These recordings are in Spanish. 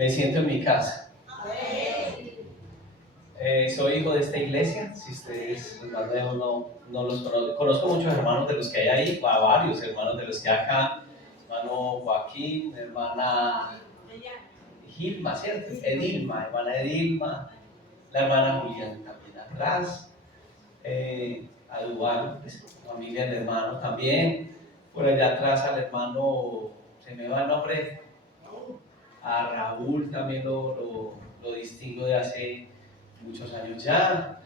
Me siento en mi casa. Soy hijo de esta iglesia. Si ustedes, los más nuevos, no los conocen, conozco muchos hermanos de los que hay ahí, a varios hermanos de los que hay acá. Hermano Joaquín, hermana Gilma, ¿cierto? Edilma, hermana Edilma, la hermana Julián también atrás. A Dubán, pues, familia del hermano también. Por allá atrás al hermano, se me va el nombre, a Raúl también lo distingo de hace muchos años ya.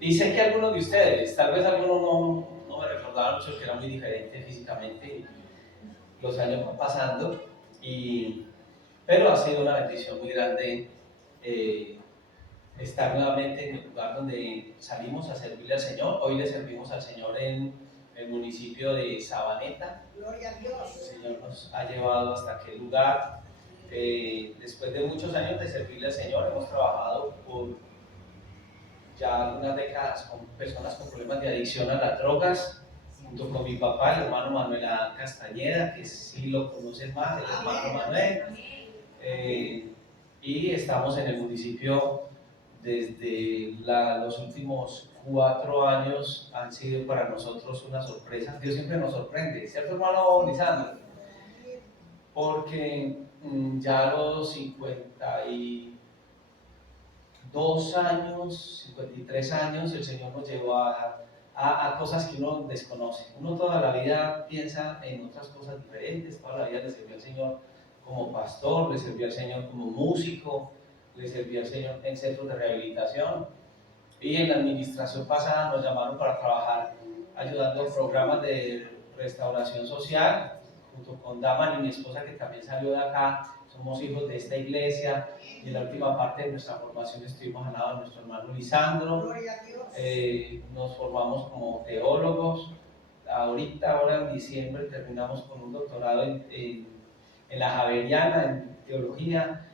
Y sé que algunos de ustedes, tal vez algunos no me recordaban mucho, que era muy diferente físicamente, los años van pasando, pero ha sido una bendición muy grande estar nuevamente en el lugar donde salimos a servirle al Señor. Hoy le servimos al Señor en el municipio de Sabaneta. Gloria a Dios. El Señor nos ha llevado hasta aquel lugar. Después de muchos años de servirle al Señor, hemos trabajado por ya algunas décadas con personas con problemas de adicción a las drogas, junto con mi papá, el hermano Manuel Castañeda, que sí lo conocen más, el hermano Manuel. Y estamos en el municipio desde los últimos 4 años. Han sido para nosotros una sorpresa. Dios siempre nos sorprende, ¿cierto, hermano Lisandro? Porque ya a los 52 años, 53 años, el Señor nos llevó a cosas que uno desconoce. Uno toda la vida piensa en otras cosas diferentes, toda la vida le sirvió al Señor como pastor, le sirvió al Señor como músico, le sirvió al Señor en centros de rehabilitación. Y en la administración pasada nos llamaron para trabajar ayudando a programas de restauración social, junto con Daman y mi esposa, que también salió de acá. Somos hijos de esta iglesia, y en la última parte de nuestra formación estuvimos al lado de nuestro hermano Lisandro. Nos formamos como teólogos. Ahora en diciembre terminamos con un doctorado en la Javeriana, en teología,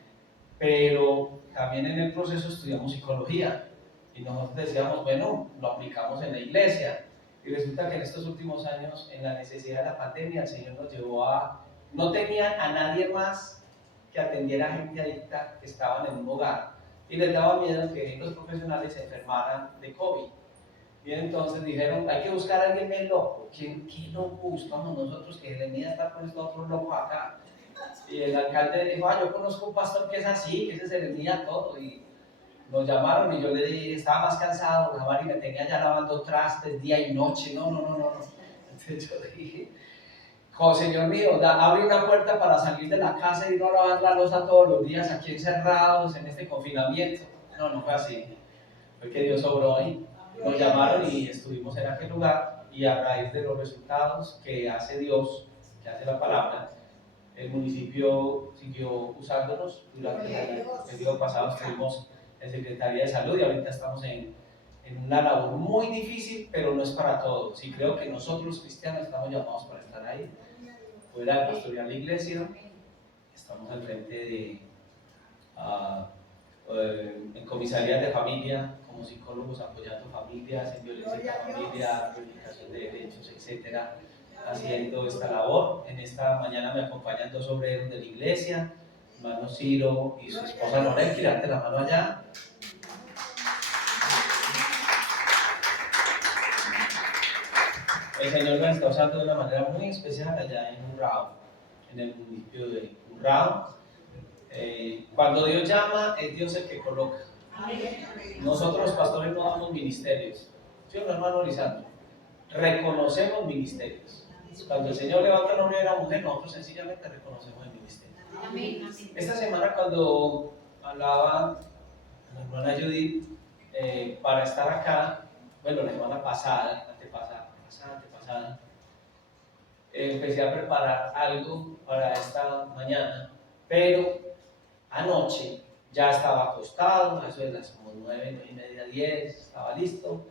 pero también en el proceso estudiamos psicología. Y nosotros decíamos, bueno, lo aplicamos en la iglesia. Y resulta que en estos últimos años, en la necesidad de la pandemia, el Señor nos llevó no tenían a nadie más que atendiera a gente adicta que estaban en un hogar. Y les daba miedo que los profesionales se enfermaran de COVID. Y entonces dijeron, hay que buscar a alguien bien loco. ¿Qué loco buscamos nosotros que le mide estar con estos otros locos acá? Y el alcalde dijo, yo conozco un pastor que es así, que ese se le mide todo. Y nos llamaron y yo le dije, estaba más cansado, y me tenía ya lavando trastes día y noche. No. Entonces yo dije, Señor mío, abre una puerta para salir de la casa y no lavar la loza todos los días aquí encerrados en este confinamiento. No fue así. Fue que Dios obró ahí. Nos llamaron y estuvimos en aquel lugar, y a raíz de los resultados que hace Dios, que hace la palabra, el municipio siguió usándonos. Durante el periodo pasado estuvimos en Secretaría de Salud, y ahorita estamos en una labor muy difícil, pero no es para todos. Y creo que nosotros los cristianos estamos llamados para estar ahí. Fuera de pastorear la iglesia, estamos al frente de en comisarías de familia, como psicólogos apoyando familias en violencia de la familia, reivindicación de derechos, etcétera, haciendo esta labor. En esta mañana me acompañan 2 obreros de la iglesia, hermano Ciro y su esposa Lorel. Girate la mano allá. El Señor nos está usando de una manera muy especial allá en Urrao, en el municipio de Urrao. Cuando Dios llama, es Dios el que coloca. Nosotros los pastores no damos ministerios. ¿Sí, hermano Lisandro? Reconocemos ministerios. Cuando el Señor levanta el nombre de la mujer, nosotros sencillamente reconocemos el ministerio. Esta semana, cuando hablaba la hermana Judith, para estar acá, bueno, la semana pasada, antepasada, empecé a preparar algo para esta mañana, pero anoche ya estaba acostado, a eso de las como 9:30, 10, estaba listo,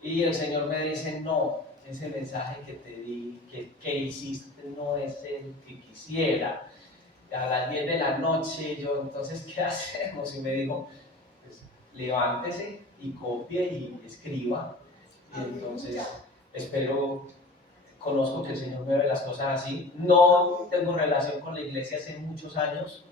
y el Señor me dice, no, ese mensaje que te di, que hiciste, no es el que quisiera. A las 10 de la noche, yo, entonces, ¿qué hacemos? Y me dijo, pues, levántese y copie y escriba. Y entonces, conozco que el Señor me ve las cosas así. No tengo relación con la iglesia hace muchos años,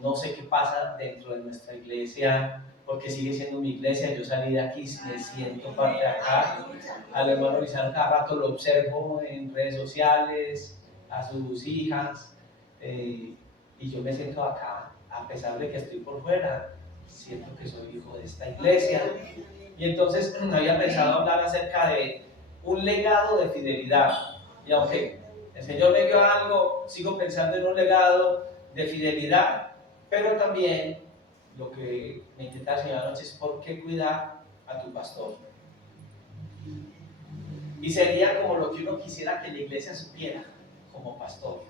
No sé qué pasa dentro de nuestra iglesia, porque sigue siendo mi iglesia. Yo salí de aquí, me siento parte de acá. Al hermano Lisandro cada rato lo observo en redes sociales, a sus hijas, y yo me siento acá, a pesar de que estoy por fuera, siento que soy hijo de esta iglesia. Y entonces había pensado hablar acerca de un legado de fidelidad. Y aunque el Señor me dio algo, sigo pensando en un legado de fidelidad, pero también lo que me intenta el Señor anoche es por qué cuidar a tu pastor. Y sería como lo que uno quisiera que la iglesia supiera como pastor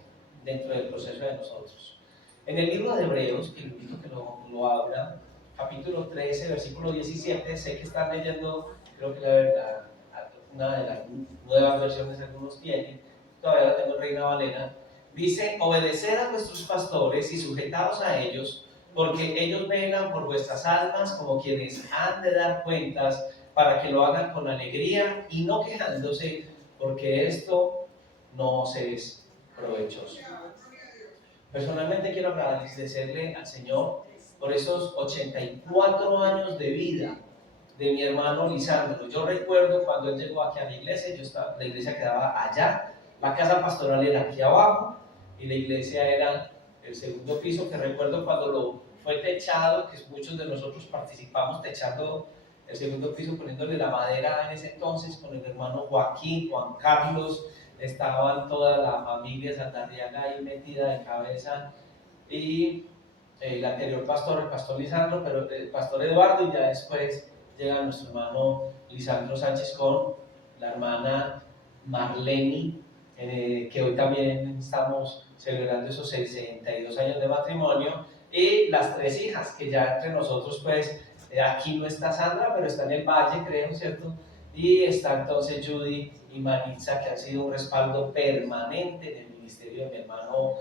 dentro del proceso de nosotros. En el libro de Hebreos, que invito que lo abran, capítulo 13, versículo 17, sé que están leyendo, creo que una de las nuevas versiones algunos tienen, todavía la tengo en Reina Valera. Dice: obedeced a vuestros pastores y sujetaos a ellos, porque ellos velan por vuestras almas como quienes han de dar cuentas, para que lo hagan con alegría y no quejándose, porque esto no se es provechoso. Personalmente quiero agradecerle al Señor por esos 84 años de vida de mi hermano Lisandro. Yo recuerdo cuando él llegó aquí a la iglesia, la iglesia quedaba allá, la casa pastoral era aquí abajo y la iglesia era el segundo piso, que recuerdo cuando lo fue techado, que muchos de nosotros participamos techando el segundo piso, poniéndole la madera en ese entonces con el hermano Joaquín, Juan Carlos, estaban toda la familia Santarriaga ahí metida de cabeza, y el anterior pastor, el pastor Lisandro, pero el pastor Eduardo, y ya después llega nuestro hermano Lisandro Sánchez con la hermana Marleni, que hoy también estamos celebrando esos 62 años de matrimonio, y las tres hijas, que ya entre nosotros, pues, aquí no está Sandra, pero está en el Valle, creo, ¿cierto? Y está entonces Judy y Maritza, que han sido un respaldo permanente en el ministerio de mi hermano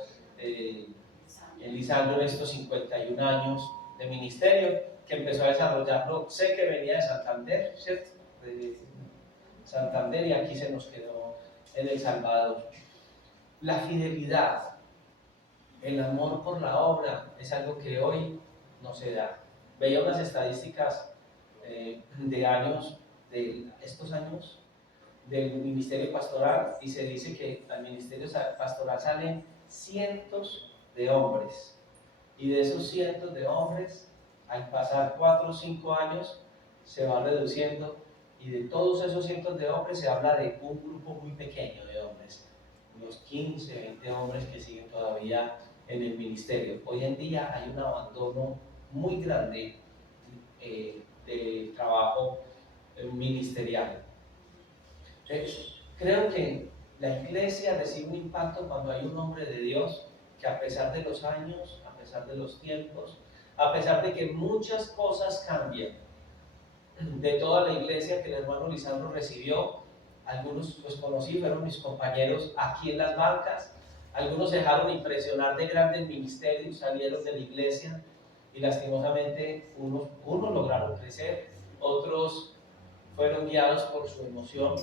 Lisandro en estos 51 años de ministerio, que empezó a desarrollarlo. Sé que venía de Santander, ¿cierto? De Santander, y aquí se nos quedó en El Salvador. La fidelidad, el amor por la obra, es algo que hoy no se da. Veía unas estadísticas de estos años del ministerio pastoral, y se dice que al ministerio pastoral salen cientos de hombres, y de esos cientos de hombres, al pasar 4 o 5 años, se va reduciendo, y de todos esos cientos de hombres se habla de un grupo muy pequeño de hombres, unos 15, 20 hombres que siguen todavía en el ministerio. Hoy en día hay un abandono muy grande del trabajo ministerial. Creo que la iglesia recibe un impacto cuando hay un hombre de Dios que, a pesar de los años, a pesar de los tiempos, a pesar de que muchas cosas cambian, de toda la iglesia que el hermano Lisandro recibió, algunos los conocí, fueron mis compañeros aquí en las bancas, algunos se dejaron impresionar de grandes ministerios, salieron de la iglesia, y lastimosamente unos lograron crecer, otros fueron guiados por su emoción,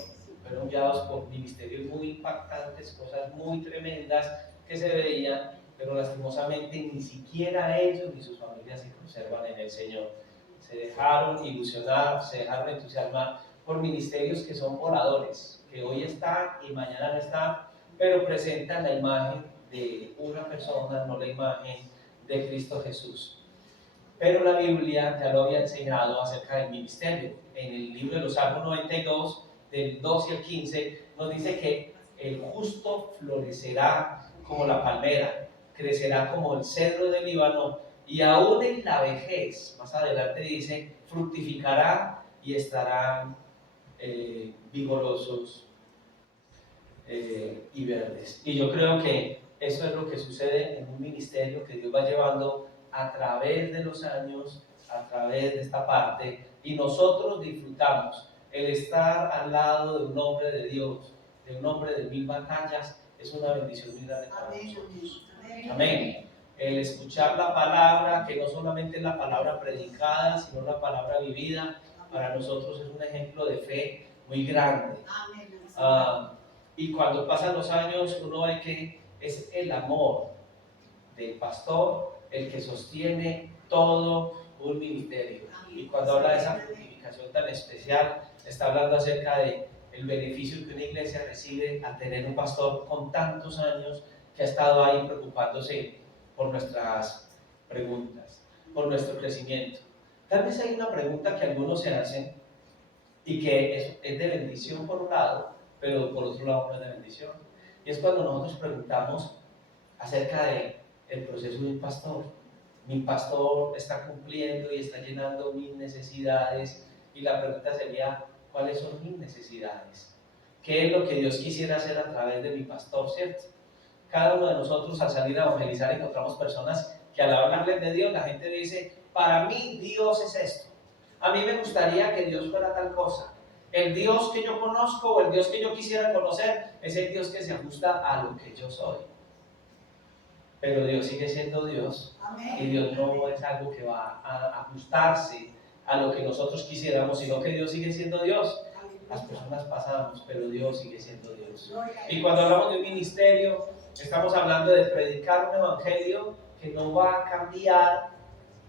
fueron guiados por ministerios muy impactantes, cosas muy tremendas que se veían, pero lastimosamente ni siquiera ellos ni sus familias se conservan en el Señor. Se dejaron ilusionar, se dejaron entusiasmar por ministerios que son oradores, que hoy están y mañana no están, pero presentan la imagen de una persona, no la imagen de Cristo Jesús. Pero la Biblia ya lo había enseñado acerca del ministerio. En el libro de los Salmos 92, del 12 al 15, nos dice que el justo florecerá como la palmera, crecerá como el cedro del Líbano, y aún en la vejez, más adelante dice, fructificará y estarán vigorosos y verdes. Y yo creo que eso es lo que sucede en un ministerio que Dios va llevando a través de los años, a través de esta parte, y nosotros disfrutamos el estar al lado de un hombre de Dios, de un hombre de 1000 batallas, es una bendición muy grande para nosotros. Amén. El escuchar la palabra, que no solamente es la palabra predicada, sino la palabra vivida, para nosotros es un ejemplo de fe muy grande. Y cuando pasan los años, uno ve que es el amor del pastor el que sostiene todo un ministerio. Y cuando habla de esa fructificación tan especial, está hablando acerca de el beneficio que una iglesia recibe al tener un pastor con tantos años que ha estado ahí preocupándose por nuestras preguntas, por nuestro crecimiento. Tal vez hay una pregunta que algunos se hacen y que es de bendición por un lado, pero por otro lado no es de bendición. Y es cuando nosotros preguntamos acerca del proceso de un pastor. Mi pastor está cumpliendo y está llenando mis necesidades, y la pregunta sería, ¿cuáles son mis necesidades? ¿Qué es lo que Dios quisiera hacer a través de mi pastor, cierto? Cada uno de nosotros al salir a evangelizar encontramos personas que al hablarles de Dios, la gente dice, para mí Dios es esto. A mí me gustaría que Dios fuera tal cosa. El Dios que yo conozco o el Dios que yo quisiera conocer es el Dios que se ajusta a lo que yo soy. Pero Dios sigue siendo Dios. Amén. Y Dios no es algo que va a ajustarse a lo que nosotros quisiéramos, sino que Dios sigue siendo Dios. Las personas pasamos, pero Dios sigue siendo Dios. Y cuando hablamos de un ministerio, estamos hablando de predicar un evangelio que no va a cambiar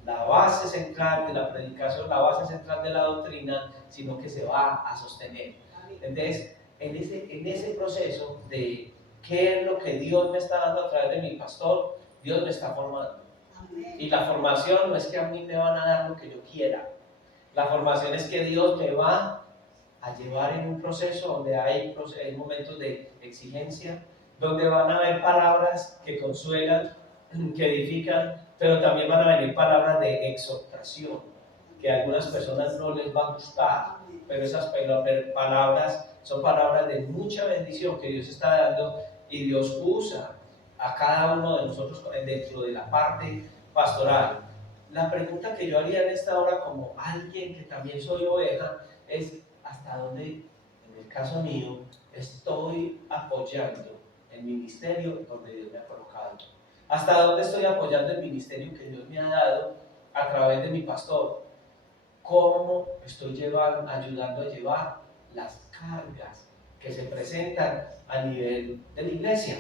la base central de la predicación, la base central de la doctrina, sino que se va a sostener. Entonces, en ese proceso de qué es lo que Dios me está dando a través de mi pastor, Dios me está formando. Y la formación no es que a mí me van a dar lo que yo quiera. La formación es que Dios me va a llevar en un proceso donde hay momentos de exigencia, donde van a haber palabras que consuelan, que edifican, pero también van a venir palabras de exhortación, que a algunas personas no les va a gustar, pero esas palabras son palabras de mucha bendición que Dios está dando, y Dios usa a cada uno de nosotros dentro de la parte pastoral. La pregunta que yo haría en esta hora como alguien que también soy oveja es hasta dónde, en el caso mío, estoy apoyando el ministerio donde Dios me ha colocado. Hasta dónde estoy apoyando el ministerio que Dios me ha dado a través de mi pastor. Cómo estoy ayudando a llevar las cargas que se presentan a nivel de la iglesia.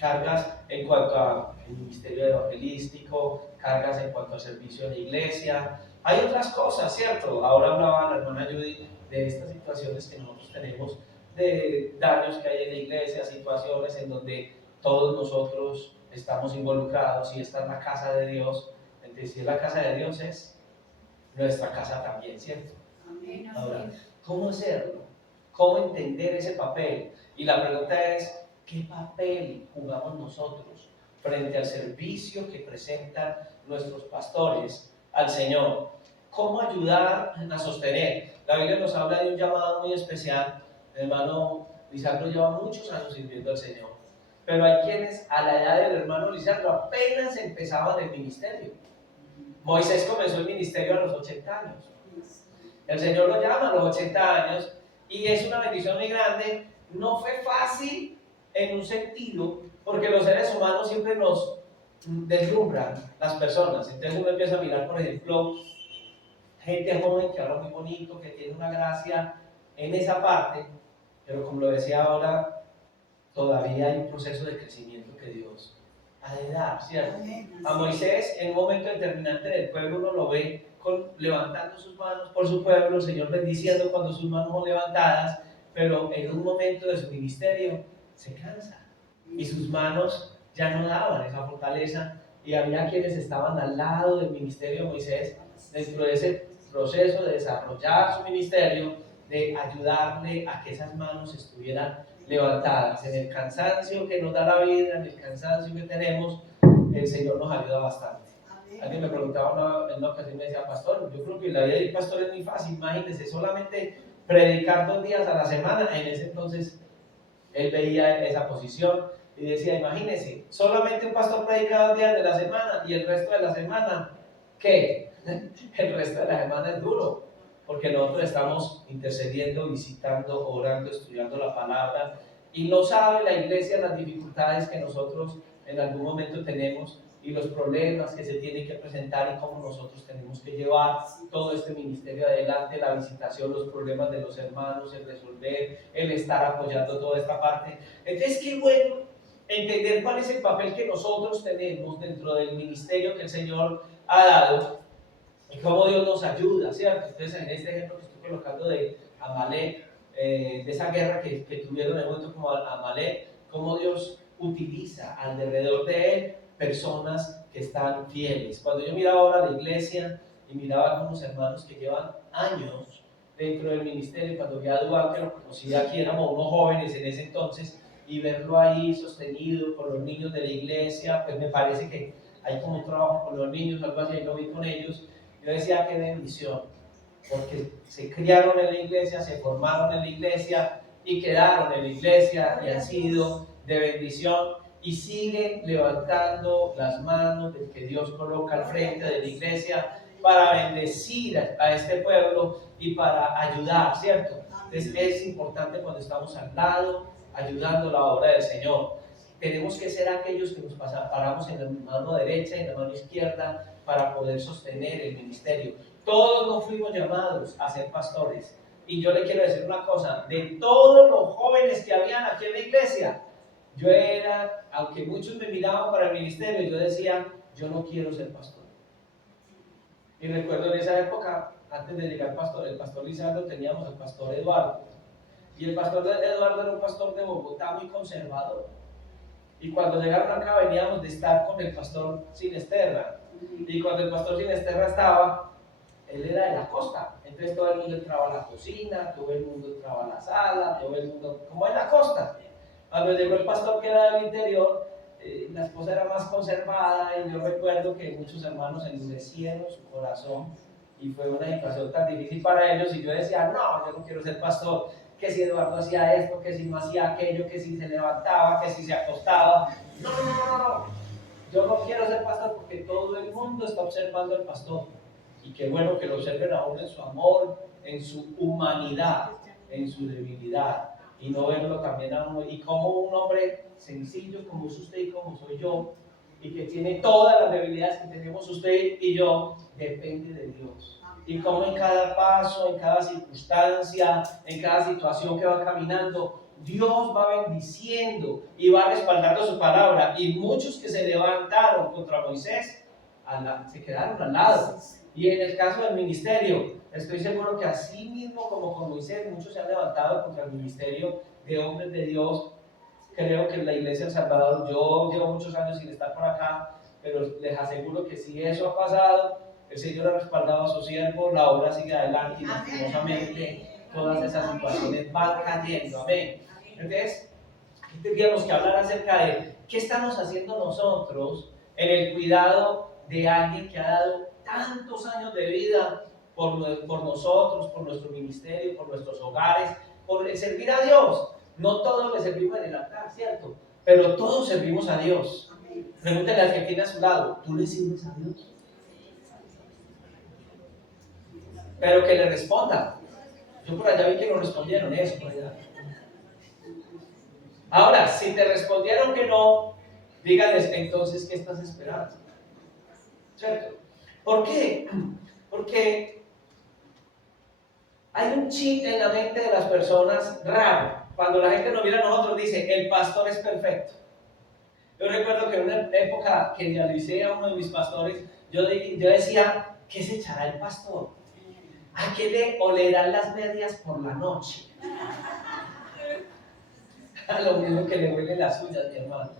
Cargas en cuanto al ministerio evangelístico, cargas en cuanto al servicio en la iglesia. Hay otras cosas, ¿cierto? Ahora hablaba la hermana Judy de estas situaciones que nosotros tenemos, de daños que hay en la iglesia, situaciones en donde todos nosotros estamos involucrados, y esta es la casa de Dios. Entonces, si es la casa de Dios, es nuestra casa también, ¿cierto? Amén. Ahora, ¿cómo hacerlo? ¿Cómo entender ese papel? Y la pregunta es, ¿qué papel jugamos nosotros frente al servicio que presentan nuestros pastores al Señor? ¿Cómo ayudar a sostener? La Biblia nos habla de un llamado muy especial. El hermano Lisandro lleva muchos años sirviendo al Señor, pero hay quienes a la edad del hermano Lisandro apenas empezaban el ministerio. Moisés comenzó el ministerio a los 80 años. El Señor lo llama a los 80 años y es una bendición muy grande. No fue fácil en un sentido, porque los seres humanos siempre nos deslumbran las personas. Entonces uno empieza a mirar, por ejemplo, gente joven que habla muy bonito, que tiene una gracia en esa parte, pero como lo decía ahora, todavía hay un proceso de crecimiento que Dios ha de dar, ¿cierto? A Moisés, en un momento determinante del pueblo, uno lo ve levantando sus manos por su pueblo, el Señor bendiciendo cuando sus manos son levantadas, pero en un momento de su ministerio se cansa y sus manos ya no daban esa fortaleza, y había quienes estaban al lado del ministerio de Moisés dentro de ese proceso de desarrollar su ministerio, de ayudarle a que esas manos estuvieran levantadas. En el cansancio que nos da la vida, en el cansancio que tenemos, el Señor nos ayuda bastante. Alguien me preguntaba en una ocasión, me decía, pastor, yo creo que la vida del pastor es muy fácil, imagínese, solamente predicar 2 días a la semana. En ese entonces él veía esa posición y decía, imagínese, solamente un pastor predica 2 días de la semana, y el resto de la semana, ¿qué? El resto de la semana es duro, porque nosotros estamos intercediendo, visitando, orando, estudiando la palabra, y no sabe la iglesia las dificultades que nosotros en algún momento tenemos y los problemas que se tienen que presentar y cómo nosotros tenemos que llevar todo este ministerio adelante, la visitación, los problemas de los hermanos, el resolver, el estar apoyando toda esta parte. Entonces, qué bueno entender cuál es el papel que nosotros tenemos dentro del ministerio que el Señor ha dado y cómo Dios nos ayuda, ¿cierto? Entonces, en este ejemplo que estoy colocando de Amalek, de esa guerra que tuvieron en un momento como Amalek, cómo Dios utiliza alrededor de él personas que están fieles. Cuando yo miraba ahora la iglesia y miraba a algunos hermanos que llevan años dentro del ministerio, cuando vi a Duarte, que lo conocí aquí, éramos unos jóvenes en ese entonces, y verlo ahí sostenido con los niños de la iglesia, pues me parece que hay como un trabajo con los niños, algo así, lo vi con ellos. Yo decía, qué bendición, porque se criaron en la iglesia, se formaron en la iglesia y quedaron en la iglesia y han sido de bendición y siguen levantando las manos del que Dios coloca al frente de la iglesia para bendecir a este pueblo y para ayudar, ¿cierto? Entonces es importante cuando estamos al lado, ayudando la obra del Señor. Tenemos que ser aquellos que nos paramos en la mano derecha y en la mano izquierda para poder sostener el ministerio. Todos no fuimos llamados a ser pastores. Y yo le quiero decir una cosa, de todos los jóvenes que habían aquí en la iglesia, yo era, aunque muchos me miraban para el ministerio, yo decía, yo no quiero ser pastor. Y recuerdo en esa época, antes de llegar el pastor Lizardo, teníamos al pastor Eduardo. Y el pastor Eduardo era un pastor de Bogotá muy conservador. Y cuando llegaron acá veníamos de estar con el pastor Sinesterra. Y cuando el pastor Sinesterra estaba, él era de la costa. Entonces todo el mundo entraba a la cocina, todo el mundo entraba a la sala, todo el mundo, como en la costa. Cuando llegó el pastor que era del interior, la esposa era más conservada y yo recuerdo que muchos hermanos endurecieron su corazón y fue una situación tan difícil para ellos y yo decía, no, yo no quiero ser pastor, que si Eduardo hacía esto, que si no hacía aquello, que si se levantaba, que si se acostaba, no, yo no quiero ser pastor porque todo el mundo está observando al pastor y qué bueno que lo observen aún en su amor, en su humanidad, en su debilidad y no verlo también a uno y como un hombre sencillo como es usted y como soy yo y que tiene todas las debilidades que tenemos usted y yo, depende de Dios. Y como en cada paso, en cada circunstancia, en cada situación que va caminando, Dios va bendiciendo y va respaldando su palabra. Y muchos que se levantaron contra Moisés se quedaron al lado. Y en el caso del ministerio, estoy seguro que así mismo como con Moisés, muchos se han levantado contra el ministerio de hombres de Dios. Creo que en la iglesia del Salvador, yo llevo muchos años sin estar por acá, pero les aseguro que si eso ha pasado, el Señor ha respaldado a su siervo, la obra sigue adelante y lastimosamente todas esas situaciones van cayendo. Amén. Entonces, tendríamos que hablar acerca de qué estamos haciendo nosotros en el cuidado de alguien que ha dado tantos años de vida por nosotros, por nuestro ministerio, por nuestros hogares, por el servir a Dios. No todos le servimos en el altar, ¿cierto? Pero todos servimos a Dios. Pregúntale al que tiene a su lado, ¿tú le sirves a Dios? Pero que le responda. Yo por allá vi que no respondieron eso por allá. Ahora, si te respondieron que no, díganles entonces qué estás esperando. ¿Cierto? ¿Por qué? Porque hay un chip en la mente de las personas raro. Cuando la gente nos mira a nosotros dice, el pastor es perfecto. Yo recuerdo que en una época que dialicé a uno de mis pastores, yo decía, ¿qué se echará el pastor? ¿A qué le olerán las medias por la noche? A lo mismo que le huelen las suyas, mi hermano.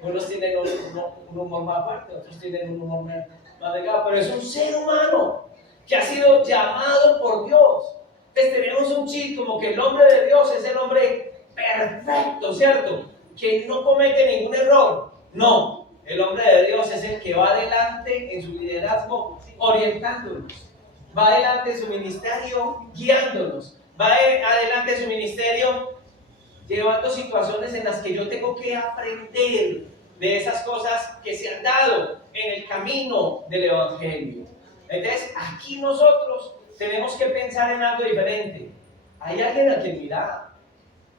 Unos tienen un humor más fuerte, otros tienen un humor más delgado, pero es un ser humano que ha sido llamado por Dios. Entonces tenemos un chip como que el hombre de Dios es el hombre perfecto, ¿cierto? Que no comete ningún error. No, el hombre de Dios es el que va adelante en su liderazgo orientándonos, va adelante en su ministerio guiándonos, va adelante en su ministerio llevando situaciones en las que yo tengo que aprender de esas cosas que se han dado en el camino del Evangelio. Entonces, aquí nosotros tenemos que pensar en algo diferente. Hay alguien a quien mirar.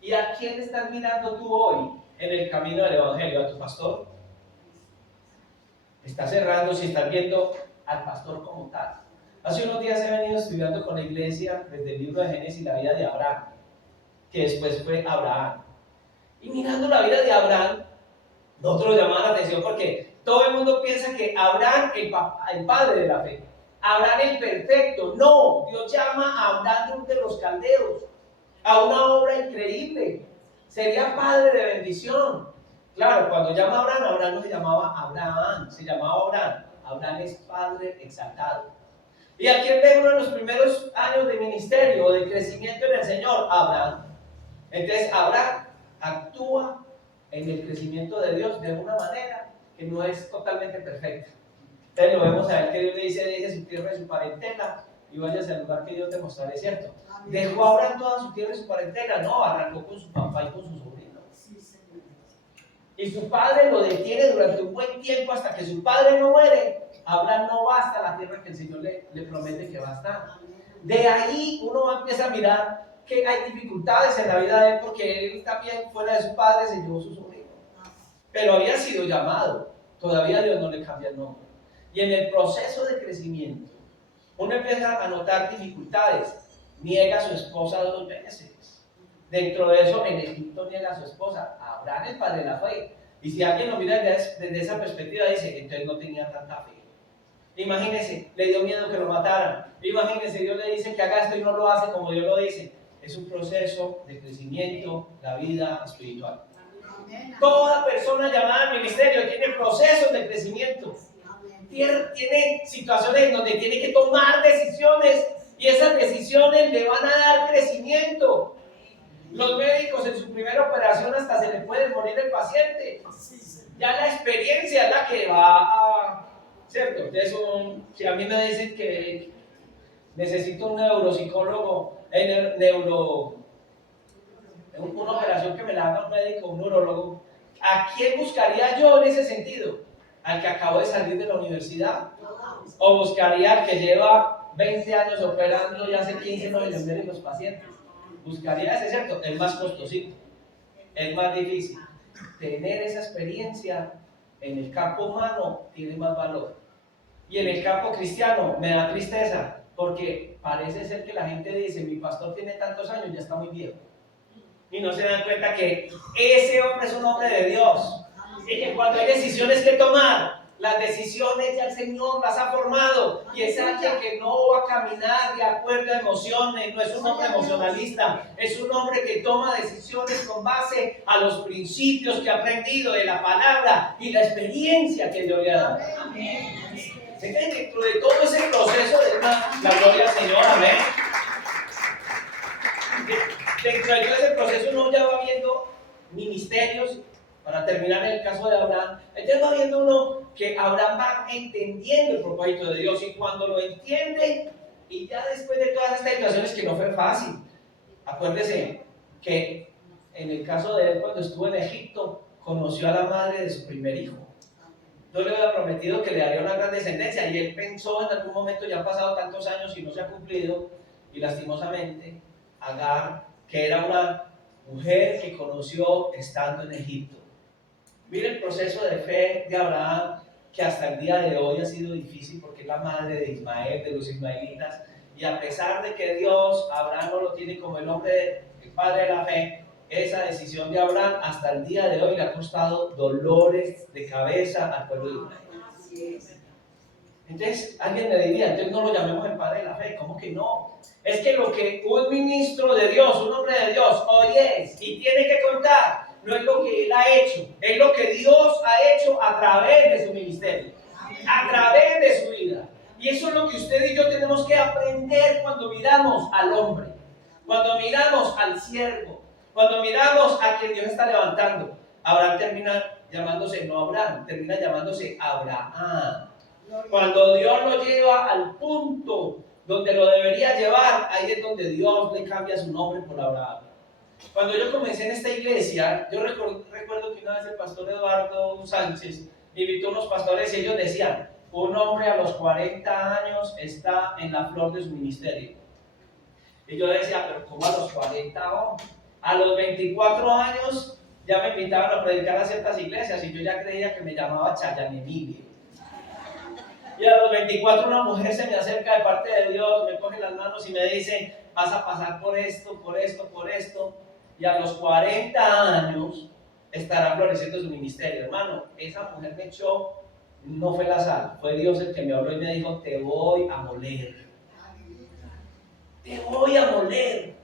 ¿Y a quién estás mirando tú hoy en el camino del Evangelio? ¿A tu pastor? Estás cerrando si estás viendo al pastor como tal. Hace unos días he venido estudiando con la iglesia desde el libro de Génesis la vida de Abraham, que después fue Abraham. Y mirando la vida de Abraham, Nosotros nos llamaba la atención porque todo el mundo piensa que Abraham, el padre de la fe, Abraham el perfecto. No, Dios llama a Abraham de los caldeos a una obra increíble. Sería padre de bendición. Claro, cuando llama a Abraham, Abraham no se llamaba Abraham, se llamaba Abraham. Abraham es padre exaltado. ¿Y a quién ve uno en los primeros años de ministerio o de crecimiento en el Señor? Abraham. Entonces, Abraham actúa en el crecimiento de Dios de una manera que no es totalmente perfecta. Entonces lo vemos a ver que Dios le dice, deje su tierra y su parentela y váyase al lugar que Dios te mostraré, ¿cierto? ¿Dejó Abraham toda su tierra y su parentela? No, arrancó con su papá y con su sobrino. Y su padre lo detiene durante un buen tiempo hasta que su padre no muere. Abraham no va hasta la tierra que el Señor le promete que va a estar. De ahí uno empieza a mirar que hay dificultades en la vida de él porque él también fuera de su padre se llevó su sobrino. Pero había sido llamado. Todavía Dios no le cambia el nombre. Y en el proceso de crecimiento, uno empieza a notar dificultades. Niega a su esposa 2 veces. Dentro de eso, en Egipto niega a su esposa. Abraham, el padre de la fe. Y si alguien lo mira desde esa perspectiva, dice, entonces no tenía tanta fe. Imagínense, le dio miedo que lo mataran. Imagínense, Dios le dice que haga esto y no lo hace como Dios lo dice. Es un proceso de crecimiento, la vida espiritual. Toda persona llamada al ministerio tiene procesos de crecimiento. Tiene situaciones en donde tiene que tomar decisiones y esas decisiones le van a dar crecimiento. Los médicos en su primera operación hasta se le puede morir el paciente. Ya la experiencia es la que va a... ¿Cierto? Entonces, si a mí me dicen que necesito un neuropsicólogo, una operación que me la haga un médico, un neurólogo, ¿a quién buscaría yo en ese sentido? ¿Al que acabó de salir de la universidad? ¿O buscaría al que lleva 20 años operando y hace 15 no le entienden los pacientes? Buscaría ese, ¿cierto? Es más costosito, es más difícil. Tener esa experiencia en el campo humano tiene más valor. Y en el campo cristiano me da tristeza, porque parece ser que la gente dice, mi pastor tiene tantos años, ya está muy viejo. Y no se dan cuenta que ese hombre es un hombre de Dios. Y que cuando hay decisiones que tomar, las decisiones ya el Señor las ha formado. Y es alguien que no va a caminar de acuerdo a emociones, no es un hombre emocionalista, es un hombre que toma decisiones con base a los principios que ha aprendido de la palabra y la experiencia que Dios le ha dado. Dentro de todo ese proceso de la gloria al Señor, amén. Dentro de todo ese proceso uno ya va viendo ministerios, para terminar en el caso de Abraham, entonces va viendo uno que Abraham va entendiendo el propósito de Dios y cuando lo entiende, y ya después de todas estas situaciones que no fue fácil, acuérdese que en el caso de él cuando estuvo en Egipto, conoció a la madre de su primer hijo. Dios le había prometido que le daría una gran descendencia y él pensó en algún momento, ya han pasado tantos años y no se ha cumplido, y lastimosamente Agar, que era una mujer que conoció estando en Egipto. Mire el proceso de fe de Abraham, que hasta el día de hoy ha sido difícil porque es la madre de Ismael, de los ismaelitas, y a pesar de que Dios, Abraham no lo tiene como el hombre, el padre de la fe, esa decisión de Abraham hasta el día de hoy le ha costado dolores de cabeza al pueblo de Israel. Entonces, alguien me diría, entonces no lo llamemos el padre de la fe. ¿Cómo que no? Es que lo que un ministro de Dios, un hombre de Dios, hoy es y tiene que contar, no es lo que él ha hecho, es lo que Dios ha hecho a través de su ministerio, a través de su vida. Y eso es lo que usted y yo tenemos que aprender cuando miramos al hombre, cuando miramos al siervo, cuando miramos a quien Dios está levantando. Abraham termina llamándose no Abraham, termina llamándose Abraham. Cuando Dios lo lleva al punto donde lo debería llevar, ahí es donde Dios le cambia su nombre por Abraham. Cuando yo comencé en esta iglesia, yo recuerdo que una vez el pastor Eduardo Sánchez invitó a unos pastores y ellos decían, un hombre a los 40 años está en la flor de su ministerio. Y yo decía, pero ¿cómo a los 40? Oh? A los 24 años ya me invitaban a predicar a ciertas iglesias y yo ya creía que me llamaba Chayanne Emilia. Y a los 24 una mujer se me acerca de parte de Dios, me coge las manos y me dice, vas a pasar por esto, por esto, por esto. Y a los 40 años estará floreciendo su ministerio. Hermano, esa mujer me echó, no fue la sal, fue Dios el que me habló y me dijo, te voy a moler. Te voy a moler.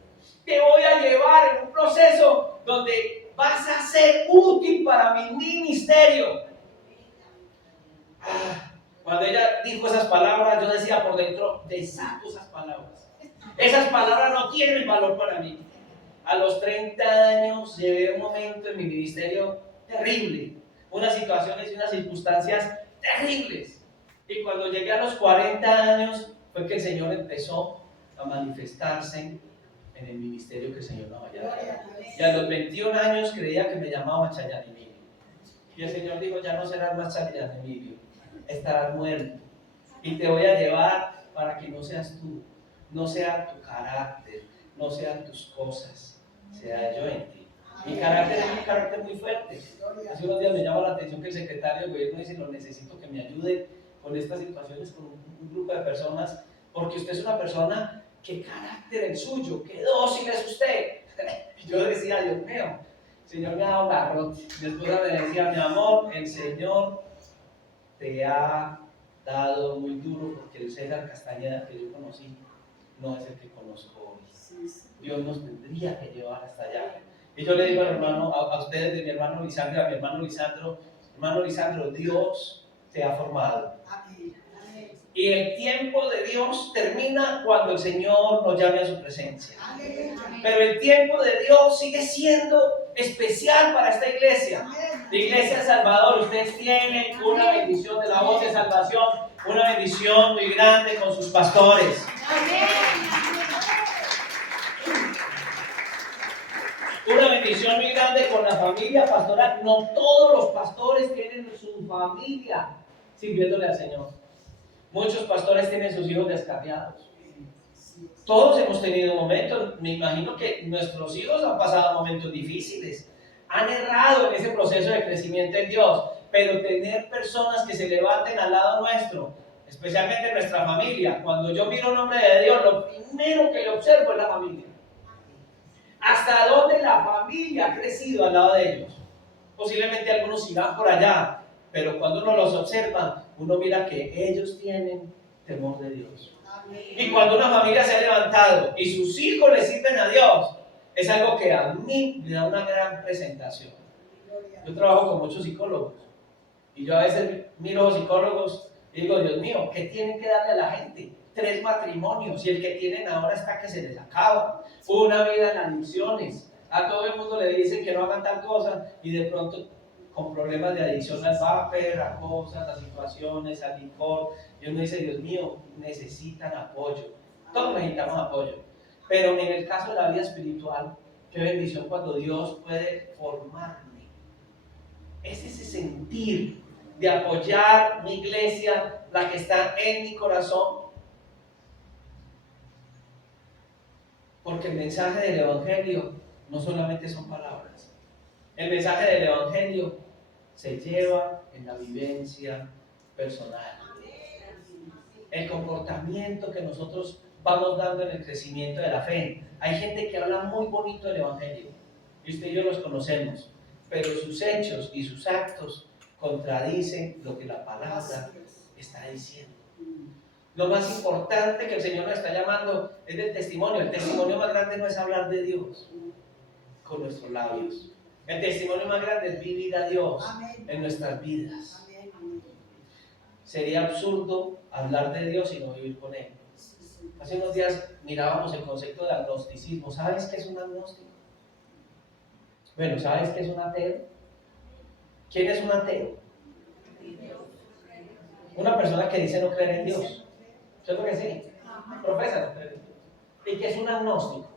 Te voy a llevar en un proceso donde vas a ser útil para mi ministerio. Cuando ella dijo esas palabras, yo decía por dentro, desato esas palabras. Esas palabras no tienen valor para mí. A los 30 años llevé un momento en mi ministerio terrible, unas situaciones y unas circunstancias terribles. Y cuando llegué a los 40 años fue que el Señor empezó a manifestarse en el ministerio que el Señor nos había dado. Y a los 21 años creía que me llamaba Chayan Emilio. Y el Señor dijo, ya no serás más Chayan Emilio, estarás muerto. Y te voy a llevar para que no seas tú, no sea tu carácter, no sean tus cosas, sea yo en ti. Mi carácter es un carácter muy fuerte. Hace unos días me llama la atención que el secretario de gobierno dice, lo necesito que me ayude con estas situaciones, con un grupo de personas, porque usted es una persona, qué carácter el suyo, qué dócil es usted. Y yo decía, Dios mío, el Señor me ha dado garrote. Mi esposa me decía, mi amor, el Señor te ha dado muy duro, porque el César Castañeda que yo conocí no es el que conozco hoy. Dios nos tendría que llevar hasta allá. Y yo le digo al hermano, a ustedes, de mi hermano Lisandro, a mi hermano Lisandro, Dios te ha formado. Y el tiempo de Dios termina cuando el Señor nos llame a su presencia. Pero el tiempo de Dios sigue siendo especial para esta iglesia. La iglesia de Salvador, ustedes tienen una bendición de la voz de salvación, una bendición muy grande con sus pastores. Una bendición muy grande con la familia pastoral. No todos los pastores tienen su familia sirviéndole al Señor. Muchos pastores tienen sus hijos descarriados. Todos hemos tenido momentos, me imagino que nuestros hijos han pasado momentos difíciles, han errado en ese proceso de crecimiento en Dios, pero tener personas que se levanten al lado nuestro, especialmente en nuestra familia, cuando yo miro un hombre de Dios, lo primero que le observo es la familia. ¿Hasta dónde la familia ha crecido al lado de ellos? Posiblemente algunos irán por allá, pero cuando uno los observa, uno mira que ellos tienen temor de Dios. Y cuando una familia se ha levantado y sus hijos le sirven a Dios, es algo que a mí me da una gran presentación. Yo trabajo con muchos psicólogos y yo a veces miro a los psicólogos y digo, Dios mío, ¿qué tienen que darle a la gente? 3 matrimonios y el que tienen ahora está que se les acaba. Una vida en adicciones. A todo el mundo le dicen que no hagan tal cosa y de pronto con problemas de adicción al vapor, a cosas, a situaciones, al licor. Y uno dice, Dios mío, necesitan apoyo. Todos necesitamos apoyo. Pero en el caso de la vida espiritual, qué bendición cuando Dios puede formarme. Es ese sentir de apoyar mi iglesia, la que está en mi corazón. Porque el mensaje del Evangelio no solamente son palabras. El mensaje del Evangelio se lleva en la vivencia personal. El comportamiento que nosotros vamos dando en el crecimiento de la fe. Hay gente que habla muy bonito del Evangelio y usted y yo los conocemos, pero sus hechos y sus actos contradicen lo que la palabra está diciendo. Lo más importante que el Señor nos está llamando es el testimonio. El testimonio más grande no es hablar de Dios con nuestros labios. El testimonio más grande es vivir a Dios en nuestras vidas. Sería absurdo hablar de Dios y no vivir con Él. Hace unos días mirábamos el concepto de agnosticismo. ¿Sabes qué es un agnóstico? Bueno, ¿sabes qué es un ateo? ¿Quién es un ateo? Una persona que dice no creer en Dios. ¿Cierto que sí? Profesa no creer en Dios. ¿Y qué es un agnóstico?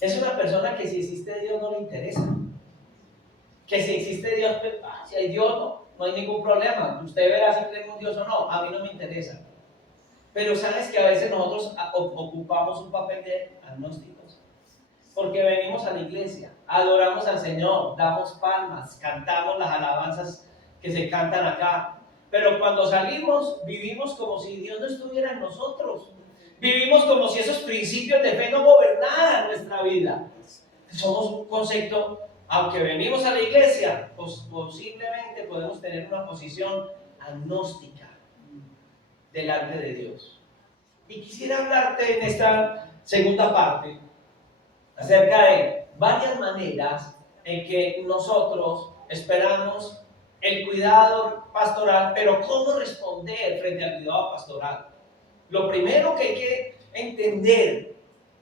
Es una persona que si existe Dios no le interesa. Que si existe Dios, si hay Dios no hay ningún problema. Usted verá si cree en un Dios o no, a mí no me interesa. Pero sabes que a veces nosotros ocupamos un papel de agnósticos. Porque venimos a la iglesia, adoramos al Señor, damos palmas, cantamos las alabanzas que se cantan acá. Pero cuando salimos, vivimos como si Dios no estuviera en nosotros. Vivimos como si esos principios de fe no gobernaran nuestra vida. Somos un concepto, aunque venimos a la iglesia, pues posiblemente podemos tener una posición agnóstica delante de Dios. Y quisiera hablarte en esta segunda parte acerca de varias maneras en que nosotros esperamos el cuidado pastoral, pero cómo responder frente al cuidado pastoral. Lo primero que hay que entender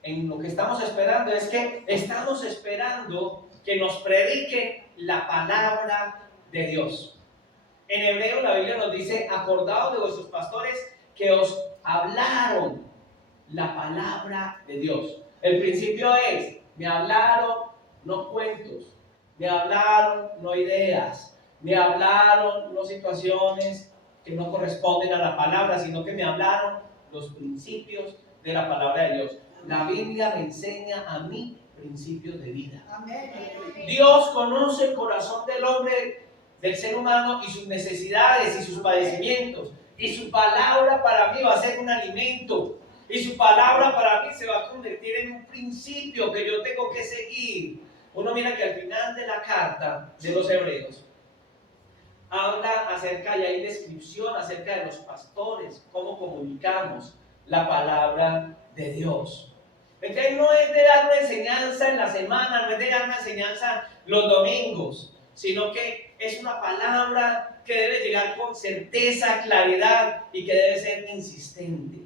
en lo que estamos esperando es que estamos esperando que nos predique la palabra de Dios. En hebreo la Biblia nos dice: acordaos de vuestros pastores que os hablaron la palabra de Dios. El principio es: me hablaron no cuentos, me hablaron no ideas, me hablaron no situaciones que no corresponden a la palabra, sino que me hablaron los principios de la palabra de Dios. La Biblia me enseña a mí principios de vida. Dios conoce el corazón del hombre, del ser humano, y sus necesidades y sus padecimientos. Y su palabra para mí va a ser un alimento. Y su palabra para mí se va a convertir en un principio que yo tengo que seguir. Uno mira que al final de la carta de los Hebreos habla acerca, y hay descripción acerca de los pastores, cómo comunicamos la palabra de Dios. Entonces no es de dar una enseñanza en la semana, no es de dar una enseñanza los domingos, sino que es una palabra que debe llegar con certeza, claridad y que debe ser insistente.